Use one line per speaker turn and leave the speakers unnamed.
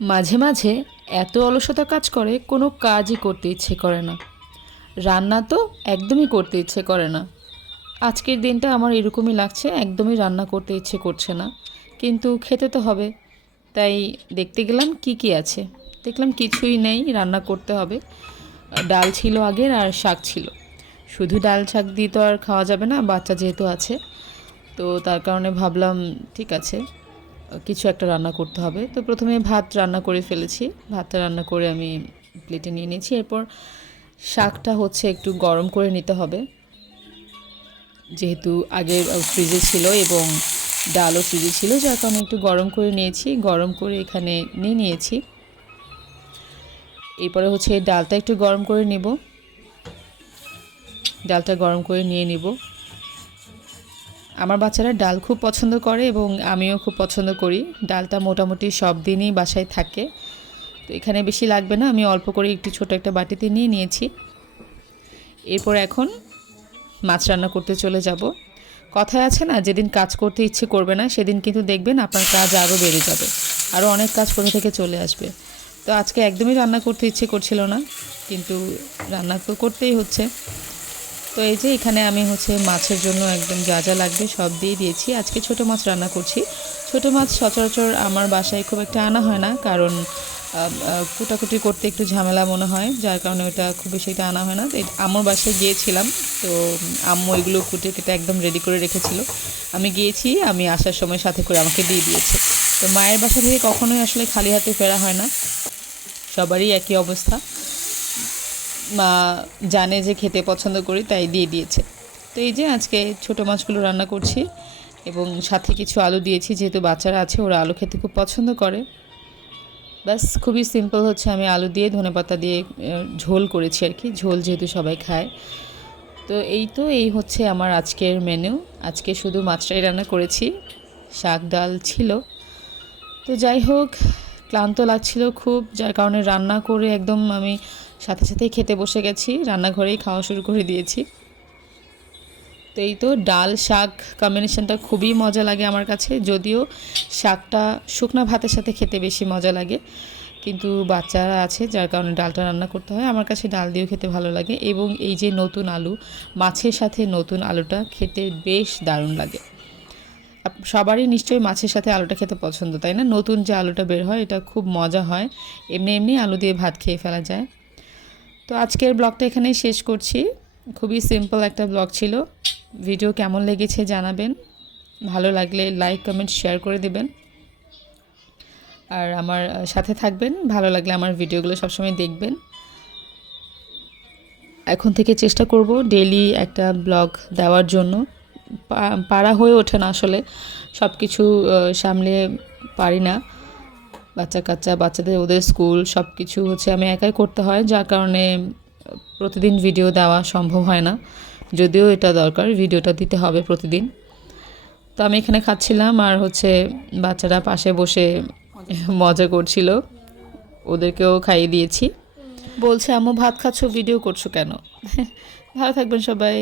মাঝে মাঝে এত অলসতা কাজ করে কোনো কাজই করতে ইচ্ছে করে না। রান্না তো একদমই করতে ইচ্ছে করে না। আজকের দিনটা আমার এরকমই লাগছে, একদমই রান্না করতে ইচ্ছে করছে না। কিন্তু খেতে তো হবে। তাই দেখতে গেলাম কি কি আছে। দেখলাম কিছুই নেই, রান্না করতে হবে। ডাল ছিল আগের আর শাক ছিল। শুধু ডাল শাক দিয়ে তো আর খাওয়া যাবে না, বাচ্চা যেহেতু আছে। তো তার কারণে ভাবলাম, ঠিক আছে কিছু একটা রান্না করতে হবে। তো প্রথমে ভাত রান্না করে ফেলেছি। ভাতটা রান্না করে আমি প্লেটে নিয়ে নিয়েছি। এরপর শাকটা হচ্ছে একটু গরম করে নিতে হবে। যেহেতু আগে ফ্রিজে ছিল এবং ডালও ফ্রিজে ছিল, যার কারণে একটু গরম করে নিয়েছি। গরম করে এখানে নিয়ে নিয়েছি। এরপরে হচ্ছে ডালটা একটু গরম করে নিব। ডালটা গরম করে নিয়ে নিব। আমার বাচ্চারা ডাল খুব পছন্দ করে এবং আমিও খুব পছন্দ করি। ডালটা মোটামুটি সব দিনই বাসায় থাকে। তো এখানে বেশি লাগবে না, আমি অল্প করে একটু ছোট একটা বাটিতে নিয়ে নিয়েছি। এরপর এখন মাছ রান্না করতে চলে যাব। কথায় আছে না, যেদিন কাজ করতে ইচ্ছে করবে না, সেদিন কিন্তু দেখবেন আপনার কাজ আরও বেড়ে যাবে, আরও অনেক কাজ কোথা থেকে চলে আসবে। তো আজকে একদমই রান্না করতে ইচ্ছে করছিল না, কিন্তু রান্না তো করতেই হচ্ছে। তো এই যে এখানে আমি হচ্ছে মাছের জন্য একদম যা যা লাগবে সব দিয়ে দিয়েছি। আজকে ছোট মাছ রান্না করছি। ছোট মাছ সচরাচর আমার বাসায় খুব একটা আনা হয় না, কারণ কুটাকুটি করতে একটু ঝামেলা মনে হয়, যার কারণে ওটা খুব বেশি এটা আনা হয় না। আম্মুর বাসায় গিয়েছিলাম, তো, আম্মু এগুলো কুটে কেটে একদম রেডি করে রেখেছিল। আমি গিয়েছি, আমি আসার সময় সাথে করে আমাকে দিয়ে দিয়েছে। তো মায়ের বাসা থেকে কখনোই আসলে খালি হাতে ফেরা হয় না। সবারই একই অবস্থা। মা জানে যে খেতে পছন্দ করি, তাই দিয়ে দিয়েছে। তো এই যে আজকে ছোট মাছগুলো রান্না করছি এবং সাথে কিছু আলু দিয়েছি, যেহেতু বাচ্চারা আছে, ওরা আলু খেতে খুব পছন্দ করে। ব্যাস, খুবই সিম্পল হচ্ছে, আমি আলু দিয়ে ধনেপাতা দিয়ে ঝোল করেছি আর কি। ঝোল যেহেতু সবাই খায়। তো এই তো, এই হচ্ছে আমার আজকের মেনু আজকে শুধু মাছটাই রান্না করেছি, শাক, ডাল ছিল। তো যাই হোক, ক্লান্ত লাগছিল খুব, যার কারণে রান্না করে একদম আমি সাথে সাথেই খেতে বসে গেছি, রান্নাঘরেই খাওয়া শুরু করে দিয়েছি। তো এই তো ডাল, শাক কম্বিনেশনটা খুবই মজা লাগে আমার কাছে, যদিও শাকটা শুকনা ভাতের সাথে খেতে বেশি মজা লাগে। কিন্তু বাচ্চারা আছে, যার কারণে ডালটা রান্না করতে হয়, আমার কাছে ডাল দিয়েও খেতে ভালো লাগে। এবং এই যে নতুন আলু, মাছের সাথে নতুন আলুটা খেতে বেশ দারুণ লাগে। সবারই নিশ্চয়ই মাছের সাথে আলুটা খেতে পছন্দ, তাই না? নতুন যে আলুটা বের হয়, এটা খুব মজা হয়। এমনি এমনি আলু দিয়ে ভাত খেয়ে ফেলা যায়। তো আজকের ব্লগটা এখানেই শেষ করছি। খুবই সিম্পল একটা ব্লগ ছিল। ভিডিও কেমন লেগেছে জানাবেন। ভালো লাগলে লাইক কমেন্ট শেয়ার করে দেবেন। আর আমার সাথে থাকবেন। ভালো লাগলে আমার ভিডিওগুলো সবসময় দেখবেন। এখন থেকে চেষ্টা করব ডেলি একটা ব্লগ দেওয়ার জন্য। পা- পারা হয়ে ওঠে না আসলে। সব কিছু সামলে পারি না। বাচ্চা কাচ্চা বাচ্চাদের ওদের স্কুল সব কিছু হচ্ছে আমি একাই করতে হয়, যার কারণে প্রতিদিন ভিডিও দেওয়া সম্ভব হয় না। যদিও এটা দরকার ভিডিওটা দিতে হবে প্রতিদিন। তো আমি এখানে খাচ্ছিলাম আর হচ্ছে বাচ্চারা পাশে বসে মজা করছিল। ওদেরকেও খাইয়ে দিয়েছি। বলছে, আম্মু, ভাত খাচ্ছ ভিডিও করছ কেন? ভালো থাকবেন সবাই।